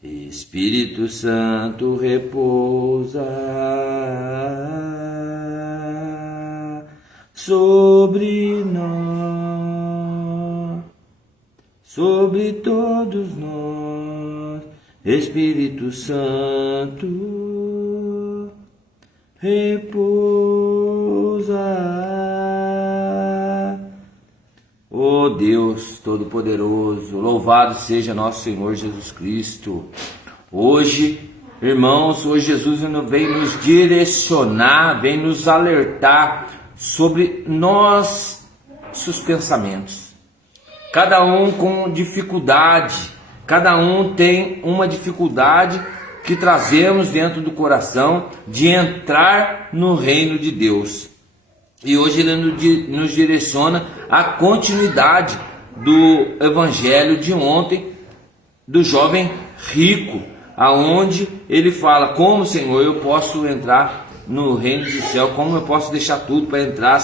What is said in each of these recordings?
Espírito Santo repousa sobre nós, sobre todos nós. Espírito Santo repousa. Ó Deus Todo-Poderoso, louvado seja nosso Senhor Jesus Cristo. Hoje, irmãos, hoje Jesus vem nos direcionar, vem nos alertar sobre nossos pensamentos. Cada um com dificuldade, cada um tem uma dificuldade que trazemos dentro do coração de entrar no reino de Deus. E hoje ele nos direciona a continuidade do evangelho de ontem, do jovem rico, aonde ele fala: como, Senhor, eu posso entrar no reino do céu, como eu posso deixar tudo para entrar,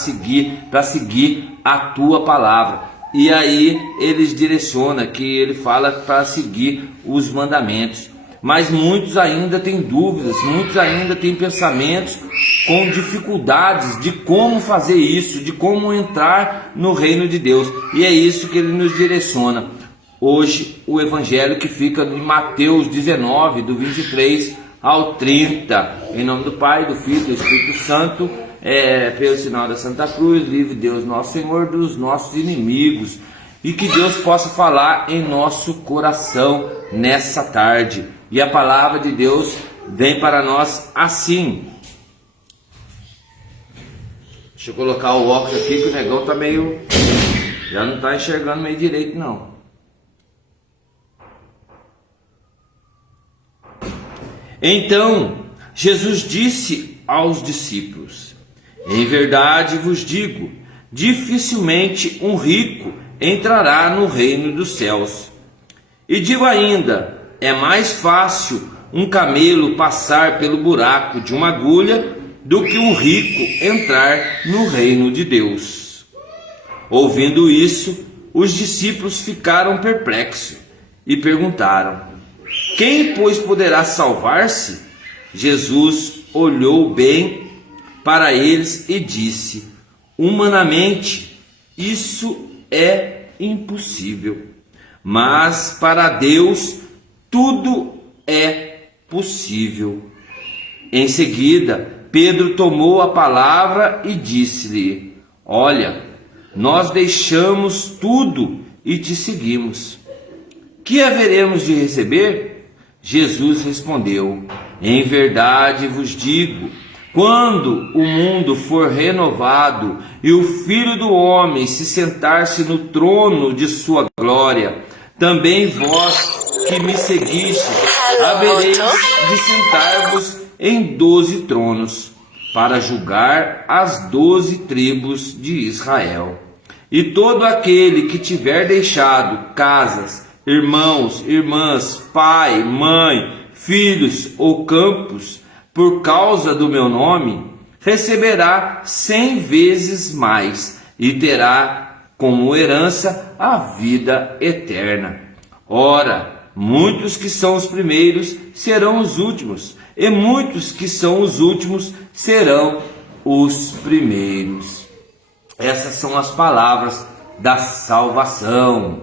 para seguir a tua palavra. E aí ele direciona, que ele fala para seguir os mandamentos. Mas muitos ainda têm dúvidas, muitos ainda têm pensamentos com dificuldades de como fazer isso, de como entrar no reino de Deus. E é isso que ele nos direciona. Hoje, o evangelho que fica em Mateus 19, do 23 ao 30. Em nome do Pai, do Filho e do Espírito Santo, pelo sinal da Santa Cruz, livre Deus nosso Senhor dos nossos inimigos. E que Deus possa falar em nosso coração nessa tarde. E a palavra de Deus vem para nós assim. Deixa eu colocar o óculos aqui, que o negão tá meio... já não tá enxergando meio direito, não. Então, Jesus disse aos discípulos: em verdade vos digo, dificilmente um rico entrará no reino dos céus. E digo ainda, é mais fácil um camelo passar pelo buraco de uma agulha do que um rico entrar no reino de Deus. Ouvindo isso, os discípulos ficaram perplexos e perguntaram: quem, pois, poderá salvar-se? Jesus olhou bem para eles e disse: humanamente isso é impossível, mas para Deus tudo é possível. Em seguida, Pedro tomou a palavra e disse-lhe: olha, nós deixamos tudo e te seguimos. Que haveremos de receber? Jesus respondeu: em verdade vos digo, quando o mundo for renovado e o Filho do Homem se sentar-se no trono de sua glória, também vós que me seguiste, havereis de sentar-vos em 12 tronos, para julgar as 12 tribos de Israel. E todo aquele que tiver deixado casas, irmãos, irmãs, pai, mãe, filhos ou campos, por causa do meu nome, receberá 100 vezes mais e terá como herança a vida eterna. Ora, muitos que são os primeiros serão os últimos, e muitos que são os últimos serão os primeiros. Essas são as palavras da salvação.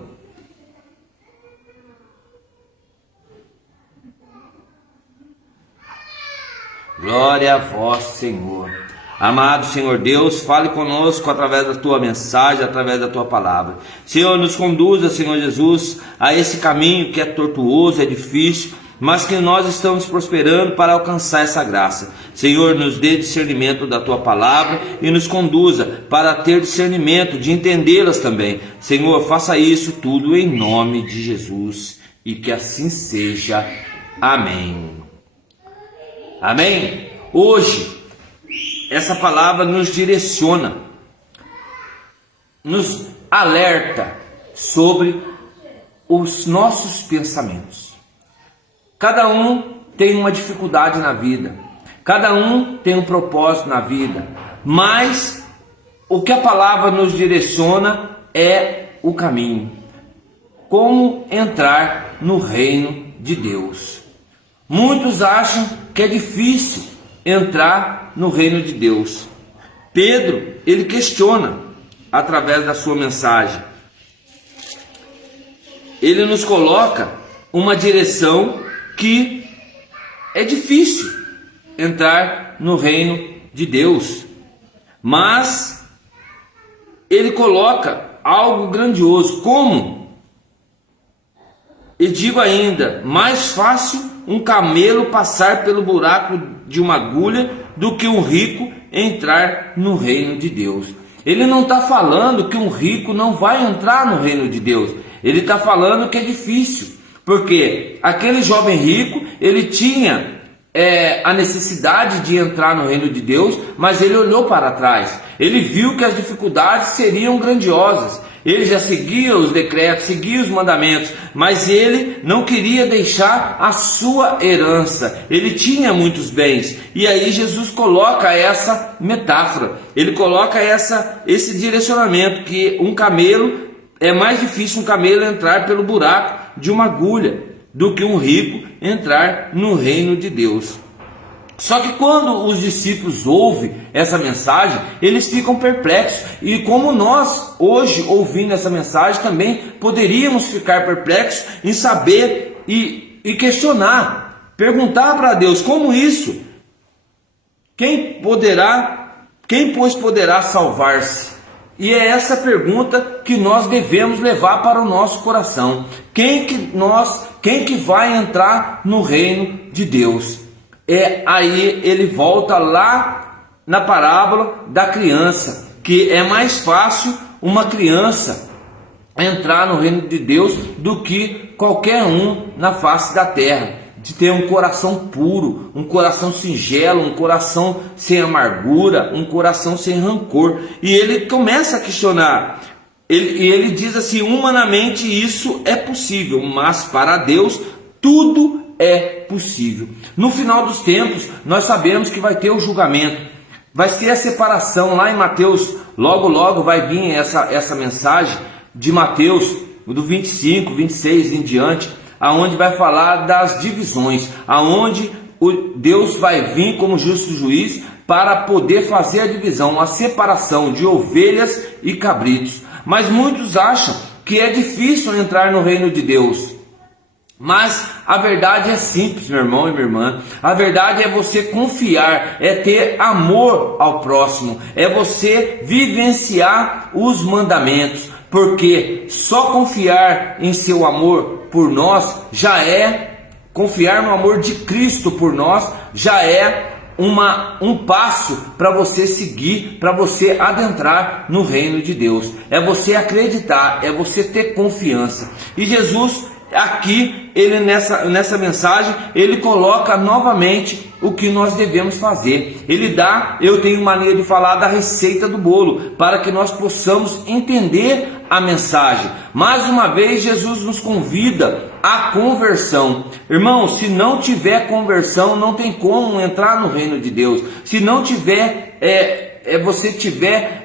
Glória a vós, Senhor. Amado Senhor Deus, fale conosco através da tua mensagem, através da tua palavra. Senhor, nos conduza, Senhor Jesus, a esse caminho que é tortuoso, é difícil, mas que nós estamos prosperando para alcançar essa graça. Senhor, nos dê discernimento da tua palavra e nos conduza para ter discernimento de entendê-las também. Senhor, faça isso tudo em nome de Jesus e que assim seja. Amém. Amém? Hoje, essa palavra nos direciona, nos alerta sobre os nossos pensamentos. Cada um tem uma dificuldade na vida, cada um tem um propósito na vida, mas o que a palavra nos direciona é o caminho. como entrar no reino de Deus. Muitos acham que é difícil entrar no reino de Deus. Pedro, ele questiona através da sua mensagem. Ele nos coloca uma direção que é difícil entrar no reino de Deus, mas ele coloca algo grandioso, como? E digo ainda, mais fácil um camelo passar pelo buraco de uma agulha do que um rico entrar no reino de Deus. Ele não está falando que um rico não vai entrar no reino de Deus. Ele está falando que é difícil, porque aquele jovem rico, ele tinha a necessidade de entrar no reino de Deus, mas ele olhou para trás. Ele viu que as dificuldades seriam grandiosas. Ele já seguia os decretos, seguia os mandamentos, mas ele não queria deixar a sua herança. Ele tinha muitos bens. E aí Jesus coloca essa metáfora. Ele coloca esse direcionamento, que um camelo, é mais difícil um camelo entrar pelo buraco de uma agulha do que um rico entrar no reino de Deus. Só que quando os discípulos ouvem essa mensagem, eles ficam perplexos. E como nós, hoje, ouvindo essa mensagem, também poderíamos ficar perplexos em saber e questionar, perguntar para Deus, como isso? Quem pois poderá salvar-se? E é essa pergunta que nós devemos levar para o nosso coração. Quem que vai entrar no reino de Deus? Aí ele volta lá na parábola da criança, que é mais fácil uma criança entrar no reino de Deus do que qualquer um na face da terra, de ter um coração puro, um coração singelo, um coração sem amargura, um coração sem rancor. E ele começa a questionar, ele diz assim: humanamente isso é possível, mas para Deus tudo é possível. No final dos tempos, nós sabemos que vai ter o julgamento, vai ser a separação. Lá em Mateus, logo vai vir essa mensagem de Mateus, do 25, 26 em diante, aonde vai falar das divisões, aonde Deus vai vir como justo juiz para poder fazer a divisão, a separação de ovelhas e cabritos. Mas muitos acham que é difícil entrar no reino de Deus. Mas a verdade é simples, meu irmão e minha irmã. A verdade é você confiar, é ter amor ao próximo, é você vivenciar os mandamentos, porque só confiar em seu amor por nós já é confiar no amor de Cristo por nós, já é um passo para você seguir, para você adentrar no reino de Deus. É você acreditar, é você ter confiança. E Jesus, aqui, ele nessa mensagem, ele coloca novamente o que nós devemos fazer. Ele dá, eu tenho mania de falar da receita do bolo, para que nós possamos entender a mensagem. Mais uma vez, Jesus nos convida à conversão. Irmão, se não tiver conversão, não tem como entrar no reino de Deus. Se não tiver, você tiver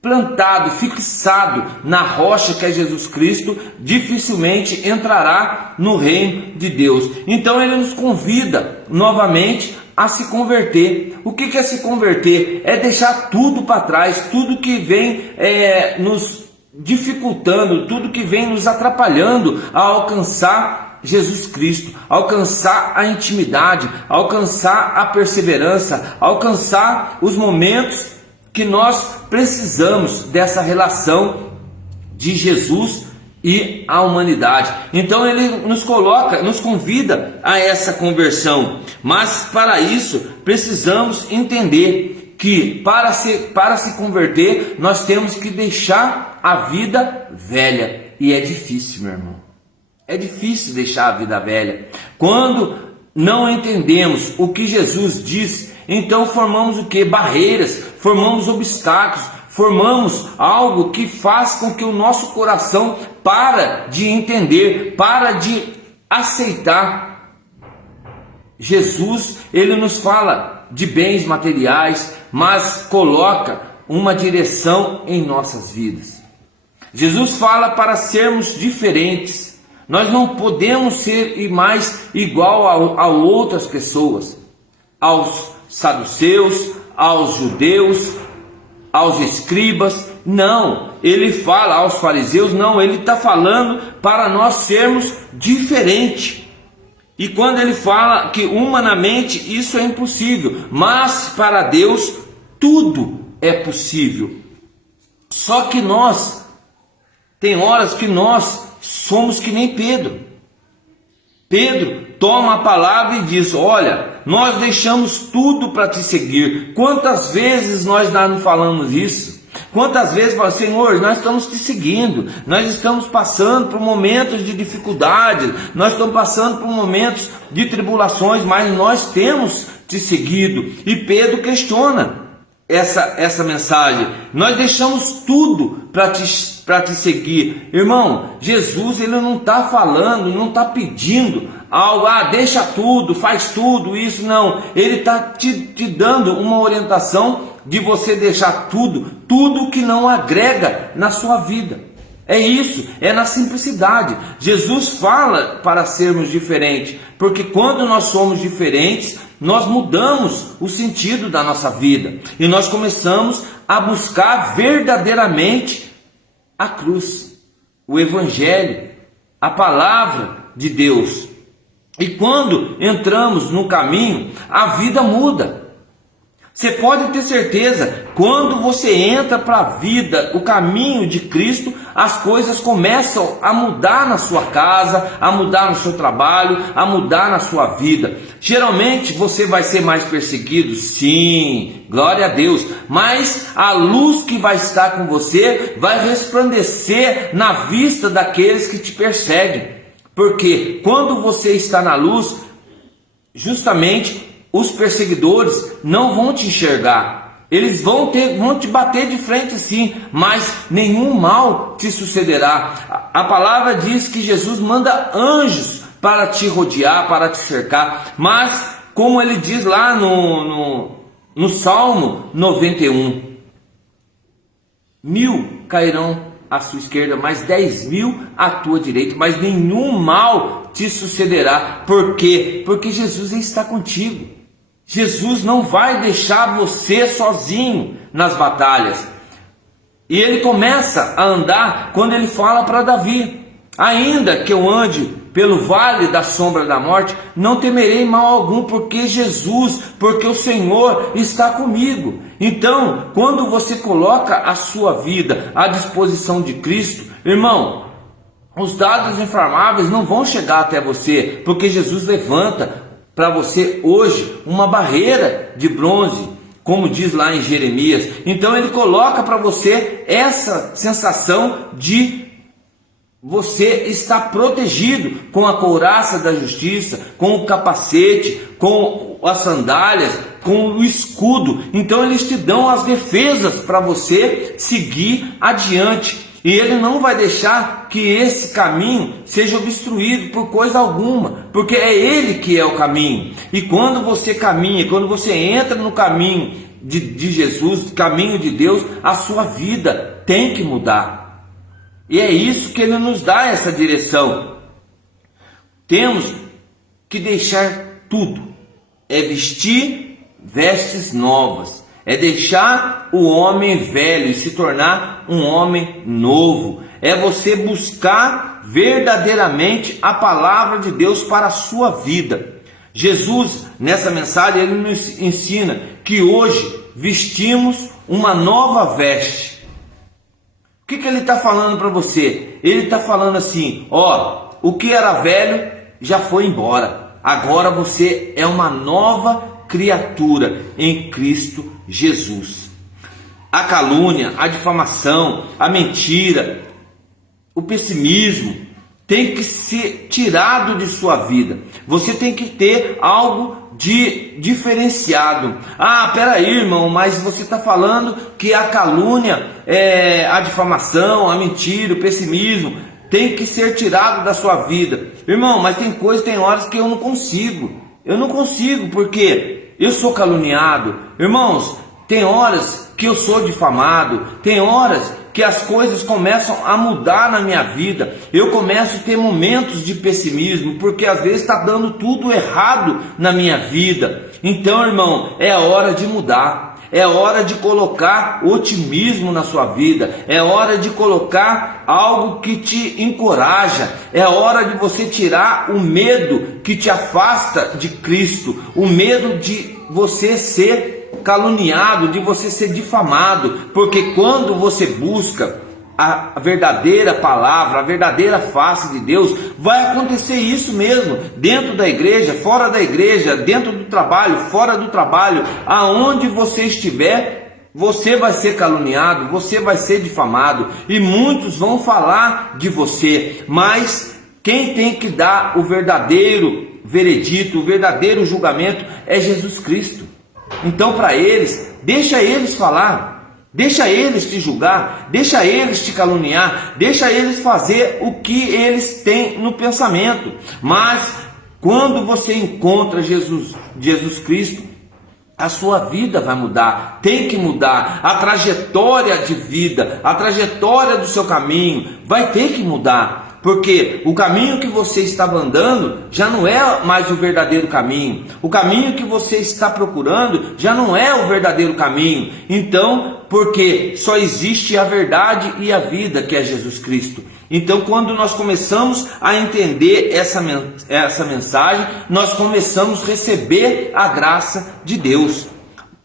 plantado, fixado na rocha que é Jesus Cristo, dificilmente entrará no reino de Deus. Então ele nos convida novamente a se converter. O que é se converter? É deixar tudo para trás, tudo que vem nos dificultando, tudo que vem nos atrapalhando a alcançar Jesus Cristo, alcançar a intimidade, alcançar a perseverança, alcançar os momentos que nós precisamos dessa relação de Jesus e a humanidade. Então ele nos convida a essa conversão, mas para isso precisamos entender que para se converter nós temos que deixar a vida velha, e é difícil, meu irmão. É difícil deixar a vida velha. Quando não entendemos o que Jesus diz, então formamos o que? Barreiras, formamos obstáculos, formamos algo que faz com que o nosso coração para de entender, para de aceitar. Jesus, ele nos fala de bens materiais, mas coloca uma direção em nossas vidas. Jesus fala para sermos diferentes. Nós não podemos ser mais igual a outras pessoas, aos saduceus, aos judeus, aos escribas. Não, ele fala aos fariseus, não, ele está falando para nós sermos diferentes. E quando ele fala que humanamente isso é impossível, mas para Deus tudo é possível. Só que tem horas que nós somos que nem Pedro. Pedro toma a palavra e diz: olha, nós deixamos tudo para te seguir. Quantas vezes nós não falamos isso? Quantas vezes falamos: Senhor, nós estamos te seguindo, nós estamos passando por momentos de dificuldade, nós estamos passando por momentos de tribulações, mas nós temos te seguido. E Pedro questiona essa mensagem: nós deixamos tudo para te seguir. Irmão, Jesus, ele não está falando, não está pedindo algo, deixa tudo, faz tudo isso, não. Ele está te dando uma orientação de você deixar tudo que não agrega na sua vida. É isso, é na simplicidade. Jesus fala para sermos diferentes, porque quando nós somos diferentes, nós mudamos o sentido da nossa vida e nós começamos a buscar verdadeiramente a cruz, o Evangelho, a palavra de Deus. E quando entramos no caminho, a vida muda. Você pode ter certeza, quando você entra para a vida, o caminho de Cristo, as coisas começam a mudar na sua casa, a mudar no seu trabalho, a mudar na sua vida. Geralmente você vai ser mais perseguido, sim, glória a Deus, mas a luz que vai estar com você vai resplandecer na vista daqueles que te perseguem. Porque quando você está na luz, justamente os perseguidores não vão te enxergar. Eles vão te bater de frente sim, mas nenhum mal te sucederá. A palavra diz que Jesus manda anjos para te rodear, para te cercar. Mas, como ele diz lá no Salmo 91, 1.000 cairão à sua esquerda, mais 10.000 à tua direita, mas nenhum mal te sucederá. Por quê? Porque Jesus está contigo. Jesus não vai deixar você sozinho nas batalhas. E ele começa a andar quando ele fala para Davi: ainda que eu ande pelo vale da sombra da morte, não temerei mal algum, porque porque o Senhor está comigo. Então, quando você coloca a sua vida à disposição de Cristo, irmão, os dados inflamáveis não vão chegar até você, porque Jesus levanta para você hoje uma barreira de bronze, como diz lá em Jeremias. Então ele coloca para você essa sensação de você estar protegido com a couraça da justiça, com o capacete, com as sandálias, com o escudo. Então eles te dão as defesas para você seguir adiante. E ele não vai deixar que esse caminho seja obstruído por coisa alguma, porque é ele que é o caminho. E quando você caminha, quando você entra no caminho de Jesus, caminho de Deus, a sua vida tem que mudar. E é isso que ele nos dá, essa direção. Temos que deixar tudo, é vestir vestes novas. É deixar o homem velho e se tornar um homem novo. É você buscar verdadeiramente a palavra de Deus para a sua vida. Jesus, nessa mensagem, ele nos ensina que hoje vestimos uma nova veste. O que ele está falando para você? Ele está falando assim: o que era velho já foi embora. Agora você é uma nova criatura em Cristo Jesus. A calúnia, a difamação, a mentira, o pessimismo tem que ser tirado de sua vida. Você tem que ter algo de diferenciado. Peraí, irmão, mas você está falando que a calúnia, a difamação, a mentira, o pessimismo tem que ser tirado da sua vida. Irmão, mas tem horas que eu não consigo. Eu não consigo, porque eu sou caluniado. Irmãos, tem horas que eu sou difamado, tem horas que as coisas começam a mudar na minha vida, eu começo a ter momentos de pessimismo, porque às vezes está dando tudo errado na minha vida. Então, irmão, é hora de mudar, é hora de colocar otimismo na sua vida, é hora de colocar algo que te encoraja, é hora de você tirar o medo que te afasta de Cristo, o medo de você ser caluniado, de você ser difamado, porque quando você busca a verdadeira palavra, a verdadeira face de Deus, vai acontecer isso mesmo, dentro da igreja, fora da igreja, dentro do trabalho, fora do trabalho, aonde você estiver, você vai ser caluniado, você vai ser difamado, e muitos vão falar de você, mas quem tem que dar o verdadeiro veredito, o verdadeiro julgamento é Jesus Cristo. Então, para eles, deixa eles falar, deixa eles te julgar, deixa eles te caluniar, deixa eles fazer o que eles têm no pensamento. Mas quando você encontra Jesus Cristo, a sua vida vai mudar, tem que mudar, a trajetória de vida, a trajetória do seu caminho vai ter que mudar. Porque o caminho que você estava andando já não é mais o verdadeiro caminho. O caminho que você está procurando já não é o verdadeiro caminho. Então, porque só existe a verdade e a vida, que é Jesus Cristo. Então, quando nós começamos a entender essa mensagem, nós começamos a receber a graça de Deus.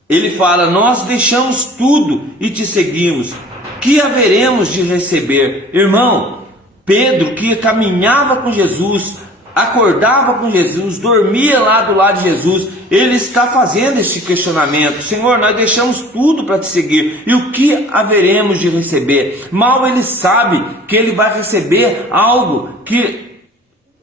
Ele fala: nós deixamos tudo e te seguimos. Que haveremos de receber? Irmão, Pedro, que caminhava com Jesus, acordava com Jesus, dormia lá do lado de Jesus, ele está fazendo esse questionamento: Senhor, nós deixamos tudo para te seguir, e o que haveremos de receber? Mal ele sabe que ele vai receber algo que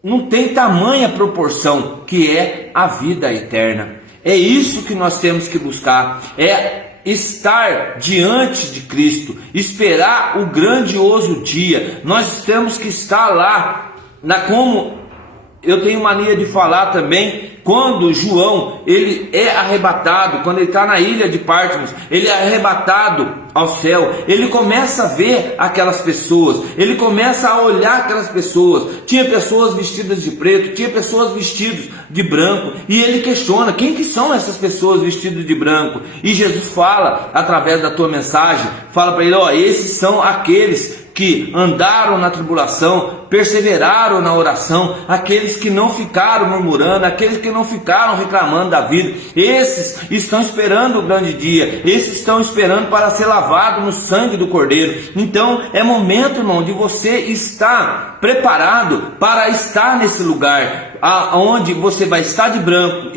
não tem tamanha proporção, que é a vida eterna. É isso que nós temos que buscar, é estar diante de Cristo, esperar o grandioso dia. Nós temos que estar lá, como eu tenho mania de falar também, quando João ele é arrebatado, quando ele está na ilha de Patmos, ele é arrebatado ao céu, ele começa a ver aquelas pessoas, ele começa a olhar aquelas pessoas. Tinha pessoas vestidas de preto, tinha pessoas vestidas de branco, e ele questiona: quem que são essas pessoas vestidas de branco? E Jesus fala, através da tua mensagem, fala para ele: esses são aqueles que andaram na tribulação, perseveraram na oração, aqueles que não ficaram murmurando, aqueles que não ficaram reclamando da vida. Esses estão esperando o grande dia, esses estão esperando para ser lavado no sangue do Cordeiro. Então é momento, irmão, de você estar preparado para estar nesse lugar, onde você vai estar de branco,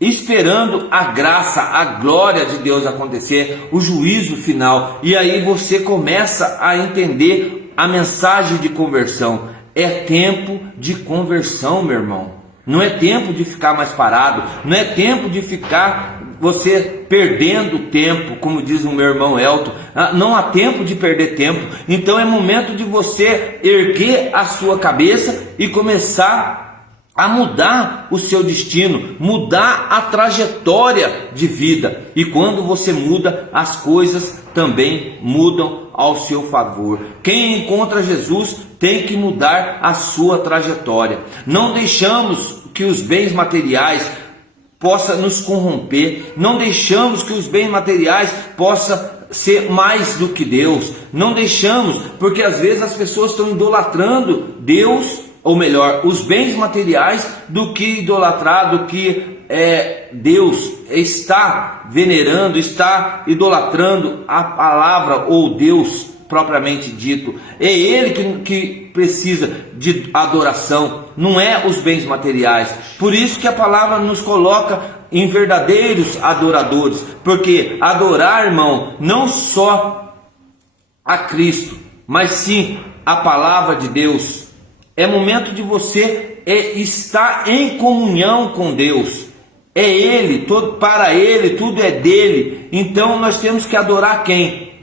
esperando a graça, a glória de Deus acontecer, o juízo final. E aí você começa a entender a mensagem de conversão. É tempo de conversão, meu irmão. Não é tempo de ficar mais parado, não é tempo de ficar você perdendo tempo, como diz o meu irmão Elton. Não há tempo de perder tempo. Então é momento de você erguer a sua cabeça e começar a mudar o seu destino, mudar a trajetória de vida. E quando você muda, as coisas também mudam ao seu favor. Quem encontra Jesus tem que mudar a sua trajetória. Não deixamos que os bens materiais possam nos corromper, não deixamos que os bens materiais possam ser mais do que Deus, não deixamos, porque às vezes as pessoas estão idolatrando Deus, ou melhor, os bens materiais, do que idolatrar, do que Deus. Está venerando, está idolatrando a palavra ou Deus propriamente dito. É Ele que precisa de adoração, não é os bens materiais. Por isso que a palavra nos coloca em verdadeiros adoradores, porque adorar, irmão, não só a Cristo, mas sim a palavra de Deus. É momento de você estar em comunhão com Deus. É Ele, para Ele, tudo é dele. Então nós temos que adorar quem?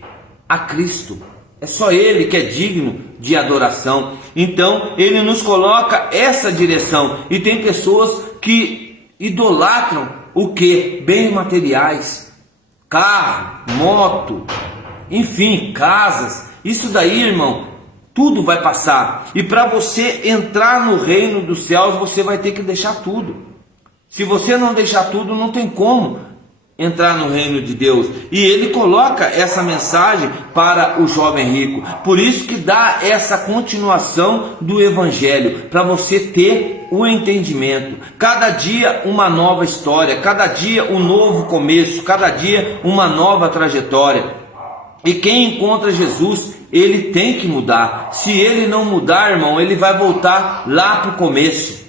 A Cristo. É só Ele que é digno de adoração. Então Ele nos coloca essa direção. E tem pessoas que idolatram o que? Bens materiais. carro, moto, enfim, casas. Isso daí, irmão, tudo vai passar. E para você entrar no reino dos céus, você vai ter que deixar tudo. Se você não deixar tudo, não tem como entrar no reino de Deus. E ele coloca essa mensagem para o jovem rico. Por isso que dá essa continuação do evangelho, para você ter o entendimento. Cada dia uma nova história, cada dia um novo começo, cada dia uma nova trajetória. E quem encontra Jesus, ele tem que mudar. Se ele não mudar, irmão, ele vai voltar lá para o começo,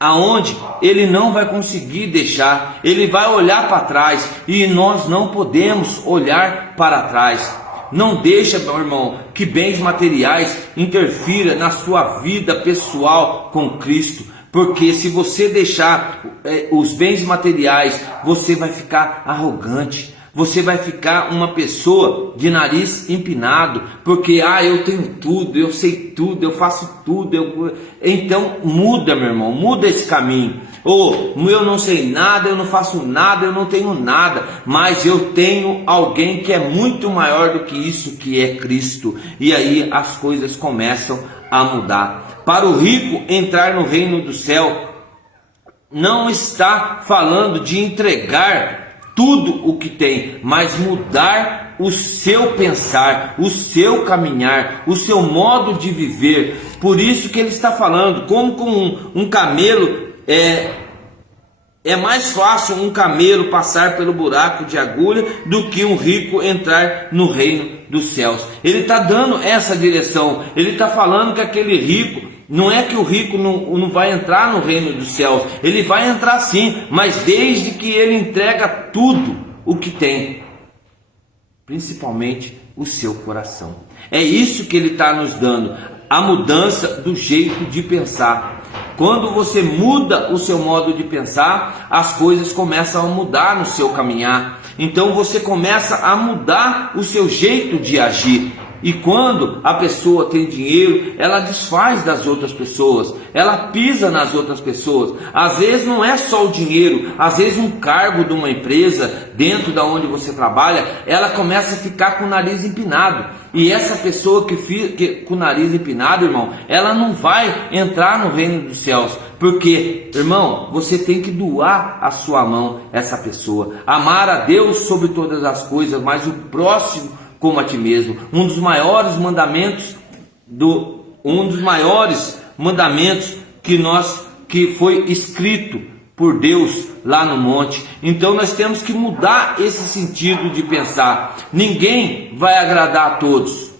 aonde ele não vai conseguir deixar, ele vai olhar para trás, e nós não podemos olhar para trás. Não deixa, meu irmão, que bens materiais interfira na sua vida pessoal com Cristo, porque se você deixar os bens materiais, você vai ficar arrogante. Você vai ficar uma pessoa de nariz empinado, porque eu tenho tudo, eu sei tudo, eu faço tudo. Então muda, meu irmão, muda esse caminho. Eu não sei nada, eu não faço nada, eu não tenho nada, mas eu tenho alguém que é muito maior do que isso, que é Cristo. E aí as coisas começam a mudar. Para o rico entrar no reino do céu, não está falando de entregar tudo o que tem, mas mudar o seu pensar, o seu caminhar, o seu modo de viver. Por isso que ele está falando, como com um camelo, é mais fácil um camelo passar pelo buraco de agulha do que um rico entrar no reino dos céus. Ele está dando essa direção, ele está falando que aquele rico, não é que o rico não vai entrar no reino dos céus, ele vai entrar sim, mas desde que ele entrega tudo o que tem, principalmente o seu coração. É isso que ele está nos dando, a mudança do jeito de pensar. Quando você muda o seu modo de pensar, as coisas começam a mudar no seu caminhar. Então você começa a mudar o seu jeito de agir. E quando a pessoa tem dinheiro, ela desfaz das outras pessoas, ela pisa nas outras pessoas. Às vezes não é só o dinheiro, às vezes um cargo de uma empresa, dentro da onde você trabalha, ela começa a ficar com o nariz empinado. E essa pessoa que com o nariz empinado, irmão, ela não vai entrar no reino dos céus. Porque, irmão, você tem que doar a sua mão essa pessoa. Amar a Deus sobre todas as coisas, mas o próximo como a ti mesmo. Um dos maiores mandamentos que foi escrito por Deus lá no monte. Então nós temos que mudar esse sentido de pensar. Ninguém vai agradar a todos.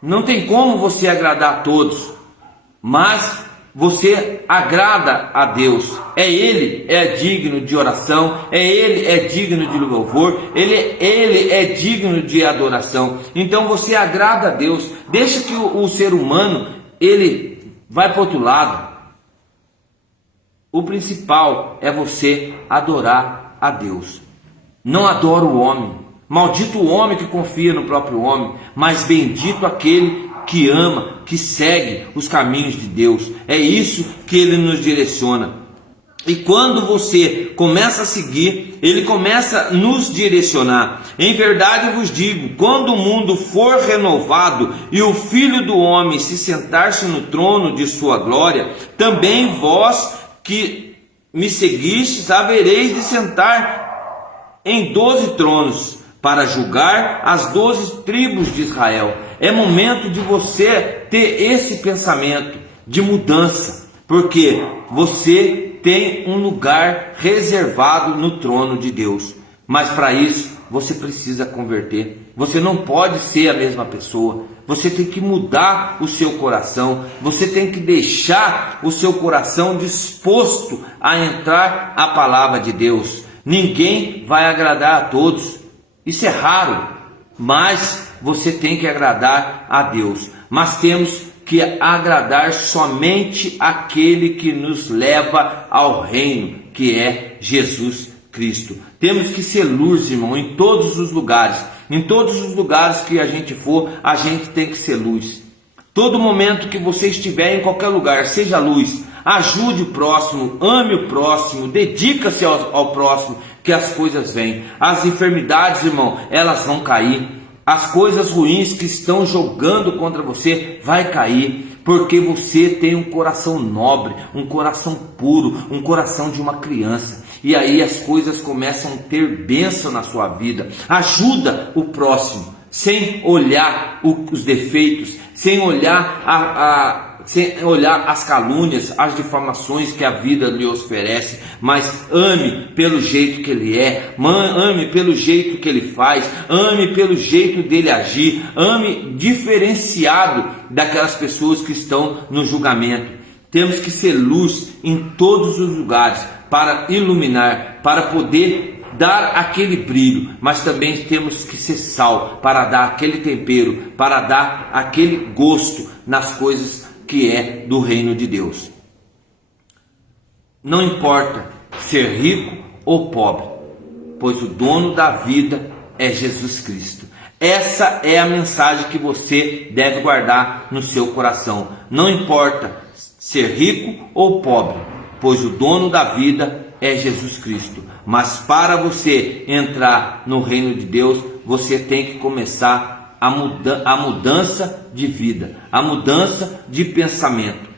Não tem como você agradar a todos, mas você agrada a Deus. Ele é digno de oração, Ele é digno de louvor, Ele é digno de adoração. Então você agrada a Deus. Deixa que o ser humano, ele vai para o outro lado. O principal é você adorar a Deus. Não adora o homem. Maldito o homem que confia no próprio homem, mas bendito aquele que ama, que segue os caminhos de Deus. É isso que ele nos direciona. E quando você começa a seguir, ele começa a nos direcionar. Em verdade vos digo, quando o mundo for renovado e o Filho do Homem se sentar-se no trono de sua glória, também vós que me seguistes havereis de sentar em 12 tronos, para julgar as 12 tribos de Israel. É momento de você ter esse pensamento de mudança, porque você tem um lugar reservado no trono de Deus. Mas para isso você precisa converter. Você não pode ser a mesma pessoa. Você tem que mudar o seu coração. Você tem que deixar o seu coração disposto a entrar a palavra de Deus. Ninguém vai agradar a todos. Isso é raro, mas você tem que agradar a Deus. Mas temos que agradar somente aquele que nos leva ao reino, que é Jesus Cristo. Temos que ser luz, irmão, em todos os lugares. Em todos os lugares que a gente for, a gente tem que ser luz. Todo momento que você estiver em qualquer lugar, seja luz. Ajude o próximo, ame o próximo, dedica-se ao próximo, que as coisas vêm. As enfermidades, irmão, elas vão cair. As coisas ruins que estão jogando contra você vai cair, porque você tem um coração nobre, um coração puro, um coração de uma criança. E aí as coisas começam a ter bênção na sua vida. Ajuda o próximo, sem olhar os defeitos, sem olhar sem olhar as calúnias, as difamações que a vida lhe oferece, mas ame pelo jeito que ele é, ame pelo jeito que ele faz, ame pelo jeito dele agir, ame diferenciado daquelas pessoas que estão no julgamento. Temos que ser luz em todos os lugares para iluminar, para poder dar aquele brilho, mas também temos que ser sal para dar aquele tempero, para dar aquele gosto nas coisas que é do reino de Deus. Não importa ser rico ou pobre, pois o dono da vida é Jesus Cristo. Essa é a mensagem que você deve guardar no seu coração. Não importa ser rico ou pobre, pois o dono da vida é Jesus Cristo. Mas para você entrar no reino de Deus, você tem que começar a mudança de vida, a mudança de pensamento.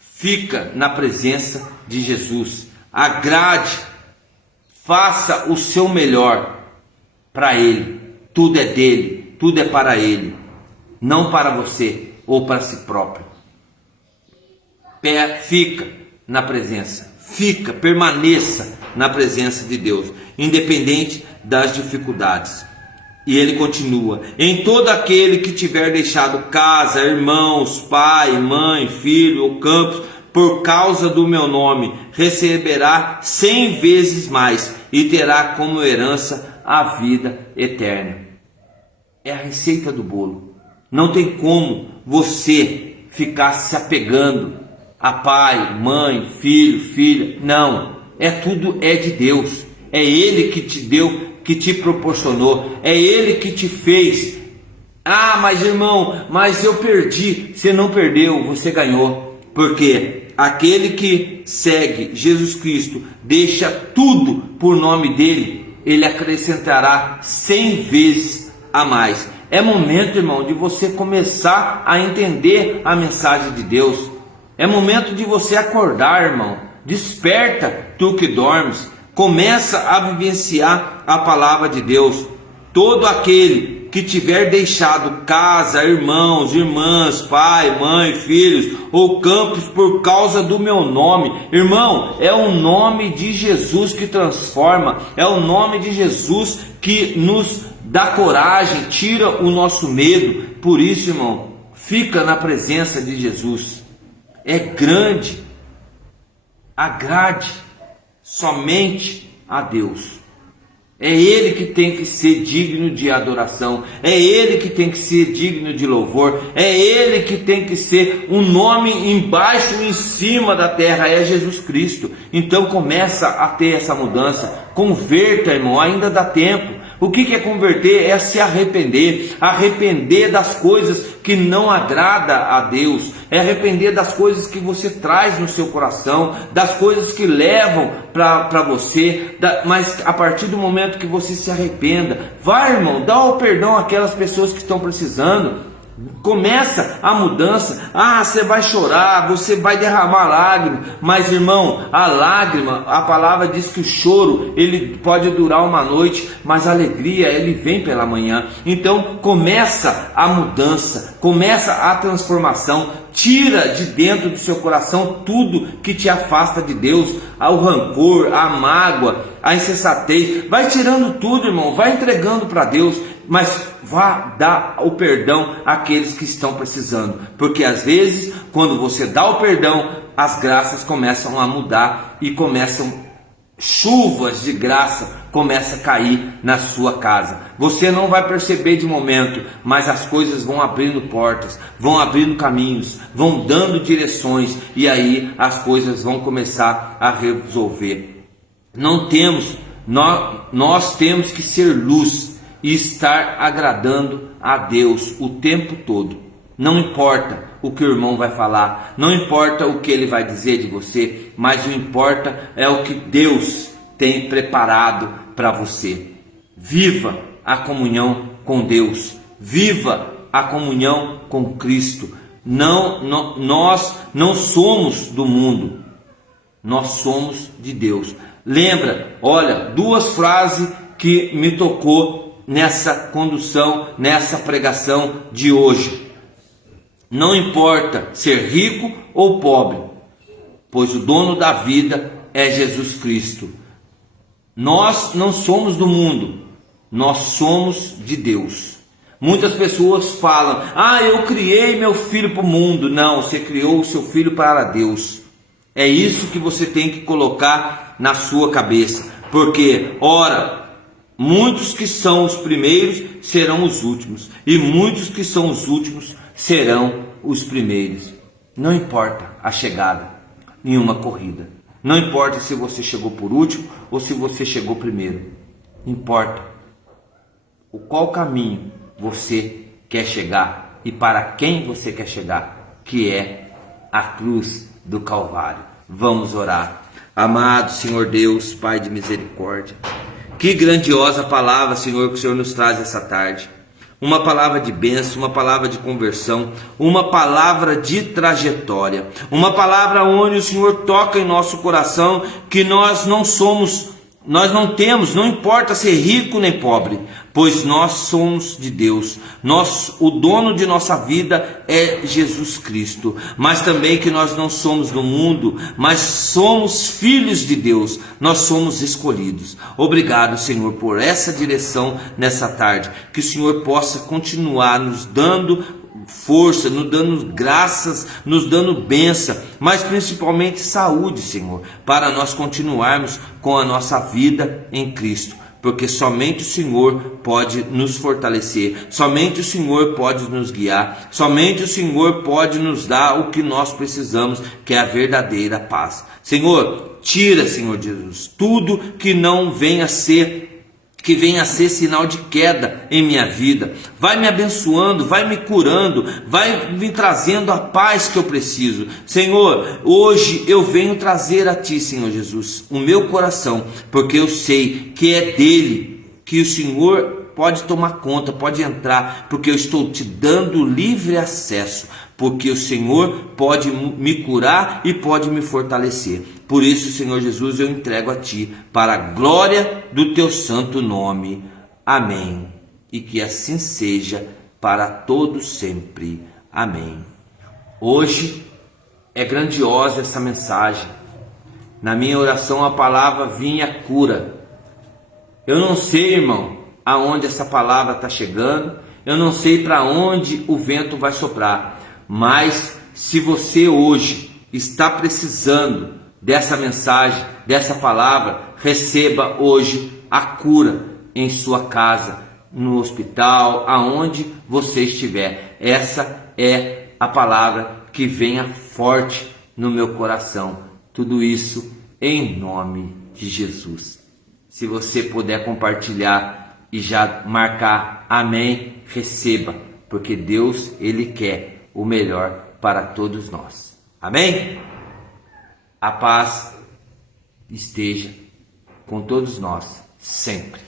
Fica na presença de Jesus, agrade, faça o seu melhor para Ele. Tudo é dele, tudo é para Ele, não para você ou para si próprio. Fica na presença, permaneça na presença de Deus, independente das dificuldades. E ele continua: em todo aquele que tiver deixado casa, irmãos, pai, mãe, filho ou campos, por causa do meu nome, receberá 100 vezes mais e terá como herança a vida eterna. É a receita do bolo. Não tem como você ficar se apegando a pai, mãe, filho, filha. Não, tudo é de Deus. É Ele que te deu, que te proporcionou, é Ele que te fez. Ah, mas irmão, mas eu perdi. Você não perdeu, você ganhou. Porque aquele que segue Jesus Cristo, deixa tudo por nome dele, ele acrescentará 100 vezes a mais. É momento, irmão, de você começar a entender a mensagem de Deus. É momento de você acordar, irmão. Desperta, tu que dormes. Começa a vivenciar a palavra de Deus. Todo aquele que tiver deixado casa, irmãos, irmãs, pai, mãe, filhos ou campos por causa do meu nome, irmão, é o nome de Jesus que transforma, é o nome de Jesus que nos dá coragem, tira o nosso medo. Por isso, irmão, fica na presença de Jesus. É grande, agrade somente a Deus. É Ele que tem que ser digno de adoração, é Ele que tem que ser digno de louvor, é Ele que tem que ser um nome embaixo e em cima da terra, é Jesus Cristo. Então começa a ter essa mudança, converta, irmão, ainda dá tempo. O que é converter? É se arrepender, arrepender das coisas que não agrada a Deus, é arrepender das coisas que você traz no seu coração, das coisas que levam para você, mas a partir do momento que você se arrependa, vai, irmão, dá o perdão àquelas pessoas que estão precisando. Começa a mudança. Você vai chorar, você vai derramar lágrimas, mas irmão, a lágrima, a palavra diz que o choro ele pode durar uma noite, mas a alegria ele vem pela manhã. Então começa a mudança, começa a transformação. Tira de dentro do seu coração tudo que te afasta de Deus, o rancor, a mágoa, a insensatez. Vai tirando tudo, irmão, vai entregando para Deus, mas vá dar o perdão àqueles que estão precisando, porque às vezes quando você dá o perdão, as graças começam a mudar e começam chuvas de graça começam a cair na sua casa. Você não vai perceber de momento, mas as coisas vão abrindo portas, vão abrindo caminhos, vão dando direções, e aí as coisas vão começar a resolver. Nós temos que ser luz e estar agradando a Deus o tempo todo. Não importa o que o irmão vai falar, não importa o que ele vai dizer de você, mas o importa é o que Deus tem preparado para você. Viva a comunhão com Deus, viva a comunhão com Cristo. Nós não somos do mundo, nós somos de Deus. Lembra, olha, duas frases que me tocou nessa condução, nessa pregação de hoje. Não importa ser rico ou pobre, pois o dono da vida é Jesus Cristo. Nós não somos do mundo, nós somos de Deus. Muitas pessoas falam: eu criei meu filho para o mundo. Não, você criou o seu filho para Deus. É isso que você tem que colocar na sua cabeça. Porque, ora, muitos que são os primeiros serão os últimos, e muitos que são os últimos serão os primeiros. Não importa a chegada em uma corrida. Não importa se você chegou por último ou se você chegou primeiro. Importa qual caminho você quer chegar e para quem você quer chegar, que é a cruz do Calvário. Vamos orar. Amado Senhor Deus, Pai de misericórdia, que grandiosa palavra, Senhor, que o Senhor nos traz essa tarde. Uma palavra de bênção, uma palavra de conversão, uma palavra de trajetória, uma palavra onde o Senhor toca em nosso coração que nós não temos, não importa ser rico nem pobre, pois nós somos de Deus. O dono de nossa vida é Jesus Cristo, mas também que nós não somos do mundo, mas somos filhos de Deus, nós somos escolhidos. Obrigado, Senhor, por essa direção nessa tarde, que o Senhor possa continuar nos dando força, nos dando graças, nos dando bênção, mas principalmente saúde, Senhor, para nós continuarmos com a nossa vida em Cristo, porque somente o Senhor pode nos fortalecer, somente o Senhor pode nos guiar, somente o Senhor pode nos dar o que nós precisamos, que é a verdadeira paz. Senhor, tira, Senhor Jesus, tudo que não venha a ser sinal de queda em minha vida. Vai me abençoando, vai me curando, vai me trazendo a paz que eu preciso. Senhor, hoje eu venho trazer a Ti, Senhor Jesus, o meu coração, porque eu sei que é dele que o Senhor pode tomar conta, pode entrar, porque eu estou Te dando livre acesso, porque o Senhor pode me curar e pode me fortalecer. Por isso, Senhor Jesus, eu entrego a Ti, para a glória do Teu santo nome. Amém. E que assim seja para todos sempre. Amém. Hoje é grandiosa essa mensagem. Na minha oração a palavra vinha cura. Eu não sei, irmão, aonde essa palavra está chegando. Eu não sei para onde o vento vai soprar. Mas se você hoje está precisando dessa mensagem, dessa palavra, receba hoje a cura em sua casa, no hospital, aonde você estiver. Essa é a palavra que venha forte no meu coração. Tudo isso em nome de Jesus. Se você puder compartilhar e já marcar amém, receba, porque Deus, Ele quer o melhor para todos nós. Amém? A paz esteja com todos nós, sempre.